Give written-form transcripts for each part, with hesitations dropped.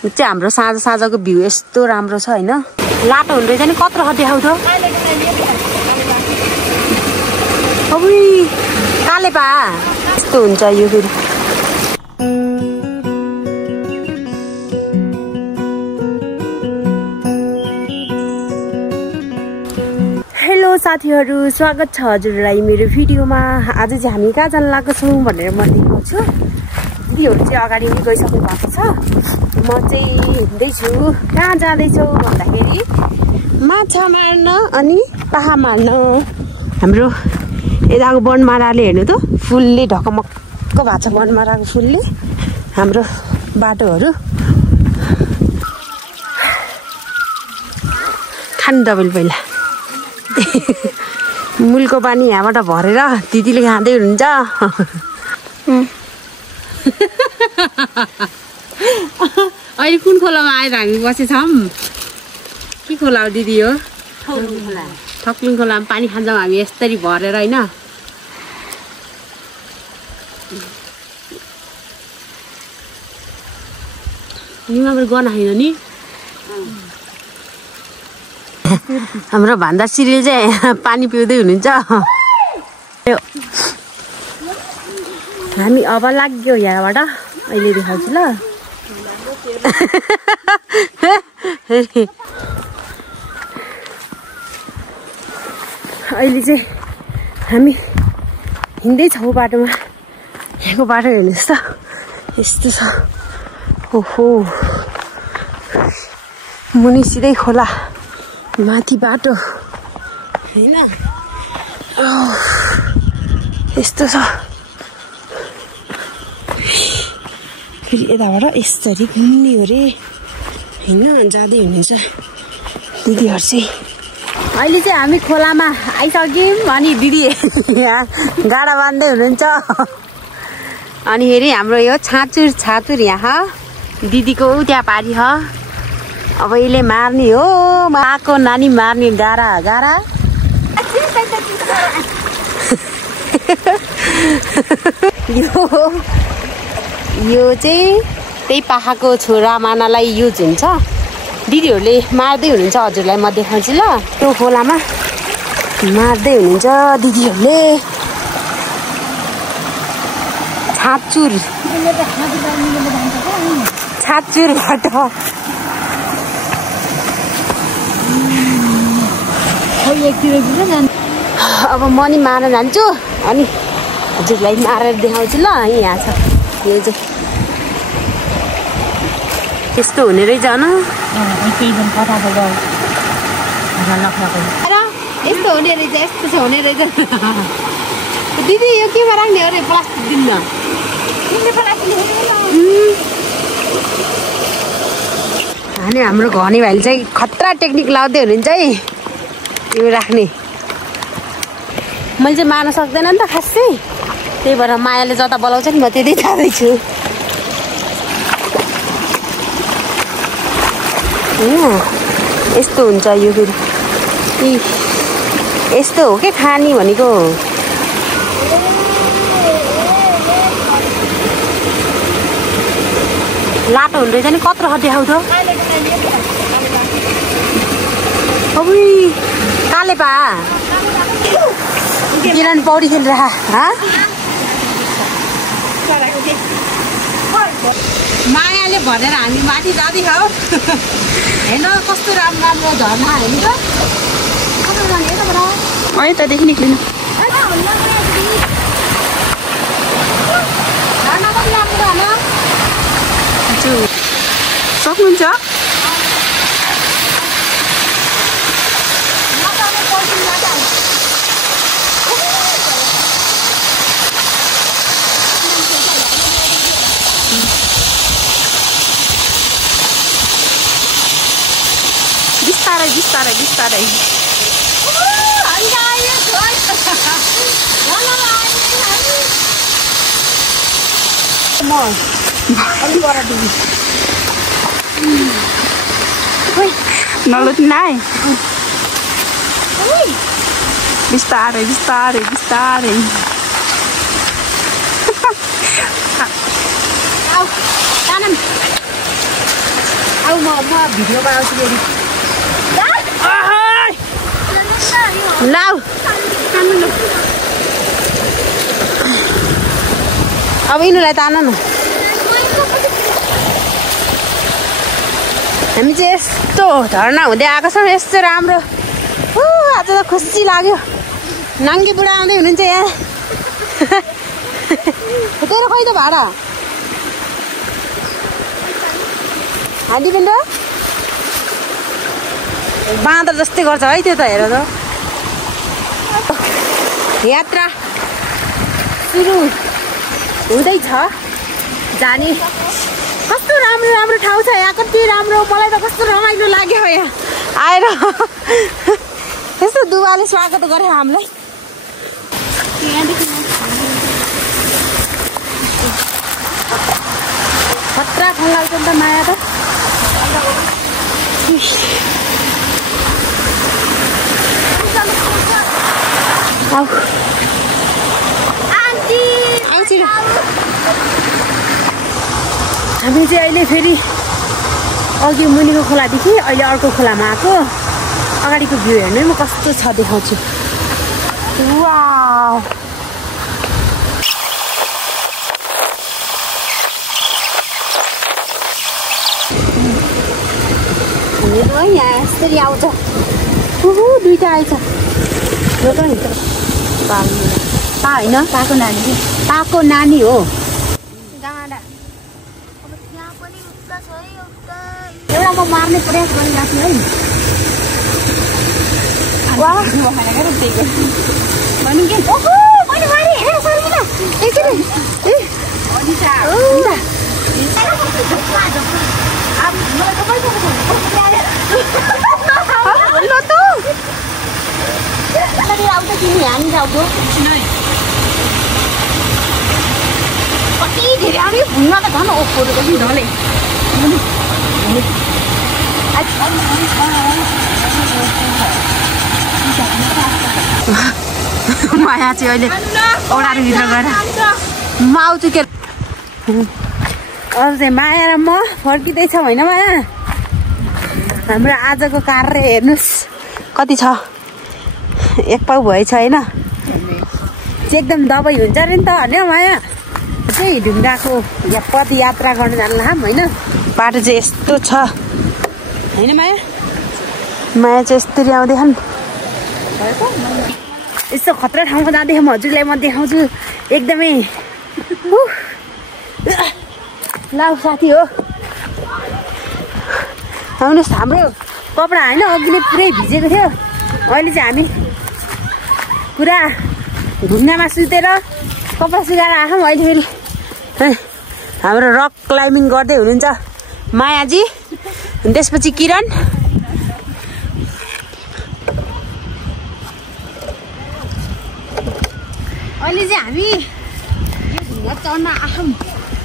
चाहिँ हाम्रो साँझको भ्यू यस्तो राम्रो छ हैन लाटो हुँदै चाहिँ कत्रो देखाउ त अबुई काले पा यस्तो हुन्छ यो फेरि हेलो साथीहरु स्वागत छ हजुरलाई मेरो भिडियोमा आज चाहिँ हामी कहाँ जान लागेको छौं भनेर म देखाउँछु दिदीहरु चाहिँ अगाडि नै गइसक्नु भएको छ म चाहिँ हिँड्दै छु कहाँ जाँदै छौ भन्दाखेरि माछा मार्न अनि पाहा मार्न हाम्रो यताको बनमाराले हेर्नु त फुलले ढकमक्क भएको छ बनमाराको फुलले हाम्रो बाटोहरु खानु दबाईल पहिला मूलको पानी यहाँबाट भरेर दिदीले खाँदै हुनुहुन्छ अहिले कुन खोलामा आएर हामी बसेछौँ के खोला हो दिदी हो ठक्लिङ खोलामा पानी खान्छौँ हामी यसरी भरेर हैन निमाबाट गर्न हैन नि हाम्रो भान्दा सिरियल चाहिँ पानी पिउँदै हुनुहुन्छ हामी अब लाग्यो यहाँबाट अहिले देखाउँछु ल अहिले चाहिँ हामी हिँड्दै छौँ बाटोमा यहाँको बाटो हेर्नुहोस् त यस्तो छ ओहो मुनि सिधै खोला माथि बाटो हैन यस्तो छ फेरि यताबाट यसरी घुम्ने हो रे हैन जाँदै हुनुहुन्छ दिदीहरु चाहिँ अहिले चाहिँ हामी खोलामा आइसक्यौँ अनि दिदी गाडा बान्दै हुनुहुन्छ अनि फेरि हाम्रो यो छाचुर यहाँ दिदीको त्यहाँ पारी ह अब यसले मार्ने हो माको नानी मार्ने गारा यो चाहिँ त्यही पाखाको छोरा मानालाई युज हुन्छ दिदीहरूले मार्दै हुनुहुन्छ हजुरलाई म देखाउँछु ल त्यो खोलामा मार्दै हुनुहुन्छ दिदीहरूले छाचुरबाट अब म नि मार्न जान्छु अनि हजुरलाई मारेर देखाउँछु ल यहाँ छ यो चाहिँ त्यस्तो हुने रहेछ न यस्तो हुने रहेछ यस्तो छ हुने रहेछ दिदी यो केमा राख्ने अरे प्लास्टिक दिन्न अनि हाम्रो घनी भाइले चाहिँ खतरा टेक्निक लाउँदै हुनुहुन्छ है यो राख्ने मैले चाहिँ मार्न सक्दैन नि त खासै त्यही भएर मायाले जता बोलाउँछ नि म त्यतै जाँदैछु होइन यस्तो हुन्छ यो फेरि यस्तो हो के खानी भनेको लाटो हुँदै चाहिँ कत्रो देखाउ त अबुई काले पा किरण पौडी खेलिरह मायाले भनेर हामी माथि जाँदैछौँ हेर्न कस्तो राम्रो राम्रो झर्ना हेर्नु त कता जाने यताबाट यतादेखि निक्लिनु झर्ना कति राम्रो होला सक्नुहुन्छ बिस्तारै नलुट्नाइ बिस्तारै म भिडियोमा आउँछु फेरि लाउ अब यिनीहरूलाई तान न हामी चाहिँ यस्तो झरना हुँदै आएको छौँ यस्तो राम्रो आज त खुसी लाग्यो नाङ्गी बुढा आउँदै हुनुहुन्छ यहाँ तेरो खोइ त भाडा हान्डी पिण्ड बाँदर जस्तै गर्छ है त्यो त हेर त यात्रा सुरु हुँदैछ जाने कस्तो राम्रो राम्रो ठाउँ छ यहाँ कति राम्रो मलाई त कस्तो रमाइलो लाग्यो यहाँ आएर यस्तो दुवाले स्वागत गरे हामीलाई खतरा खङ्गाल्छ नि त माया त हामी चाहिँ अहिले फेरि अघि मुनिको खोलादेखि अहिले अर्को खोलामा आएको अगाडिको भ्यू हेर्नु म कस्तो छ देखाउँछु वाउ यहाँ यसरी आउँछ दुईटा आएछ यो पनि पा होइन पाको नानी पाको नानी हो एउटा म मार्ने प्रयास गरिरहेको छु है भनौँ के ओहो मैले मारेँ हेर सर्मिला एकचोटि तिमी हामी जाउँछौ कति धेरै आउने भुइँमा त झन् ओखोहरू कति ढले माया चाहिँ अहिले ओडारीभित्र गएर म आउँछु के अरू चाहिँ माया र म फर्किँदैछ होइन माया हाम्रो आजको कार्य हेर्नुहोस् कति छ एक पाउ भएछ होइन एकदम दबाई हुन्छ अरे नि त होइन माया चाहिँ ढुङ्गाको या पदयात्रा गर्न जान्ला होइन बाटो चाहिँ यस्तो छ होइन माया माया चाहिँ यस्तरी आउँदैछन् यस्तो खतरा ठाउँमा जाँदैछ म हजुरलाई म देखाउँछु एकदमै लाउ साथी हो आउनुहोस् हाम्रो कपडा होइन अघि नै पुरै भिजेको थियो अहिले चाहिँ हामी पुरा ढुङ्गामा सुतेर कपडा सुकाएर आँखौँ अहिले फेरि हाम्रो रक क्लाइम्बिङ गर्दै हुनुहुन्छ मायाजी त्यसपछि किरण अहिले चाहिँ हामी यो ढुङ्गा चढ्न आँखौँ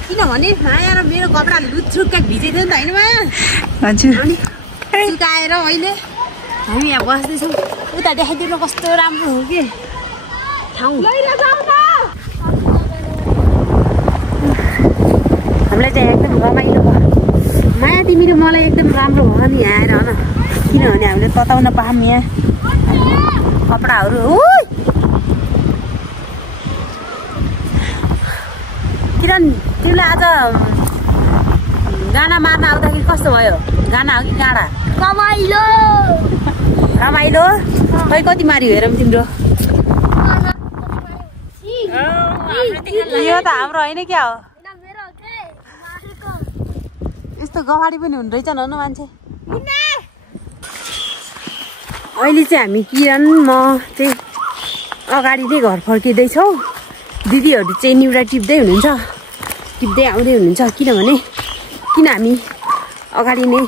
किनभने माया र मेरो कपडा लुच्छुक्का भिजेको थियो नि त होइन माया हजुर अनि सुकाएर अहिले हामी यहाँ बस्दैछौँ उता देखाइदिनु कस्तो राम्रो हो कि ठाउँ हामीलाई चाहिँ एकदम रमाइलो भयो माया तिमी र मलाई एकदम राम्रो भयो नि यहाँ आएर होइन किनभने हामीले तताउन पाऊँ यहाँ कपडाहरू हो किरण तिमीलाई आज गाना मार्न आउँदाखेरि कस्तो भयो गाना हो कि गाडा रमाइलो रमाइलो खै कति मार्यो हेरौँ तिम्रो यो त हाम्रो होइन क्या हो यस्तो गवाडी पनि हुने रहेछ न मान्छे अहिले चाहिँ हामी किरण म चाहिँ अगाडि नै घर फर्किँदैछौँ दिदीहरू चाहिँ निउरा टिप्दै हुनुहुन्छ टिप्दै आउँदै हुनुहुन्छ किनभने किन हामी अगाडि नै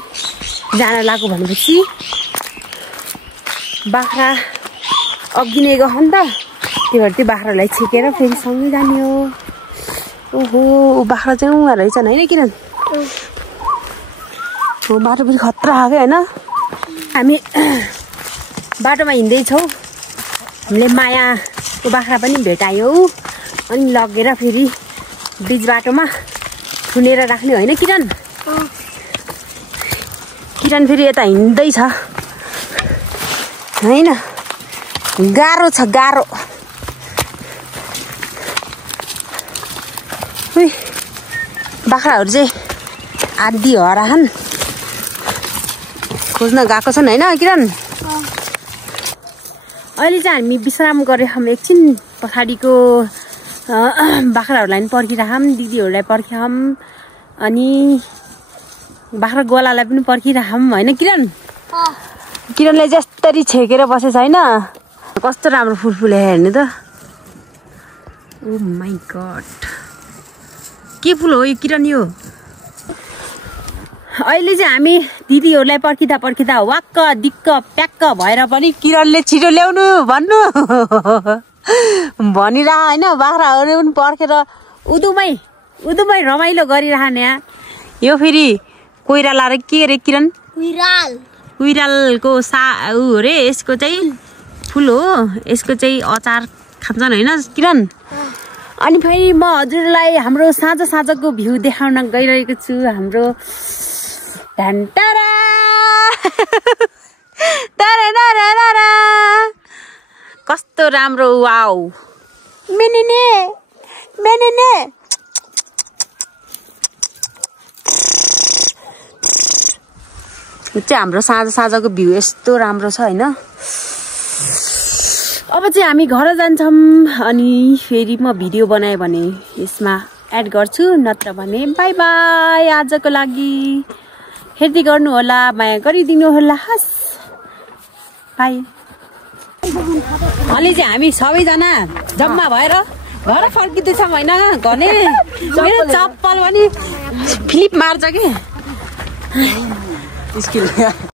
जान लाग्यो भनेपछि बाख्रा अघि नै गयो नि त त्यही भएर त्यो बाख्रालाई छेकेर फेरि सँगै जाने हो ओहो बाख्रा चाहिँ उहाँ रहेछन् होइन किरण बाटो पनि खतरा आएको होइन हामी बाटोमा हिँड्दैछौँ हामीले मायाको बाख्रा पनि भेटायौँ अनि लगेर फेरि बिच बाटोमा थुनेर राख्ने होइन किरण किरण फेरि यता हिँड्दैछ हैन गाह्रो छ गाह्रो उही बाख्राहरू चाहिँ आदि हराछन् खोज्न गएको छन् हैन किरण अहिले चाहिँ हामी विश्राम गरेछौँ एकछिन पछाडिको बाख्राहरूलाई पनि पर्खिराखौँ दिदीहरूलाई पर्खिराखौँ अनि बाख्रा गोलालाई पनि पर्खिराखौँ हैन किरण किरणले जस्तरी छेकेर बसेछ हैन कस्तो राम्रो फुल फुले हेर्नु त ओ माइ गॉड के फुल हो यो किरण यो अहिले चाहिँ हामी दिदीहरूलाई पर्खिँदा पर्खिँदा वाक्क दिक्क प्याक्क भएर पनि किरणले छिटो ल्याउनु भन्नु भनिरह हैन बाख्राहरू पनि पर्खेर उदुमै रमाइलो गरिरहने यो फेरि कोइराला र के रे किरण कुइरालको ऊ रे यसको चाहिँ फुल हो यसको चाहिँ अचार खान्छन् हैन किरण अनि फेरि म हजुरलाई हाम्रो साँझको भ्यू देखाउन गइरहेको छु हाम्रो ढन्टारा कस्तो राम्रो वाउ मेनेने चाहिँ हाम्रो साँझको भ्यू यस्तो राम्रो छ हैन अब चाहिँ हामी घर जान्छौँ अनि फेरि म भिडियो बनाएँ भने यसमा एड गर्छु नत्र भने बाई बाई आजको लागि हेर्दै गर्नु होला माया गरिदिनु होला हस् बाई अलि चाहिँ हामी सबैजना जम्मा भएर घर फर्किँदैछौँ हैन घने मेरो चप्पल पनि फ्लिप मार्छ कि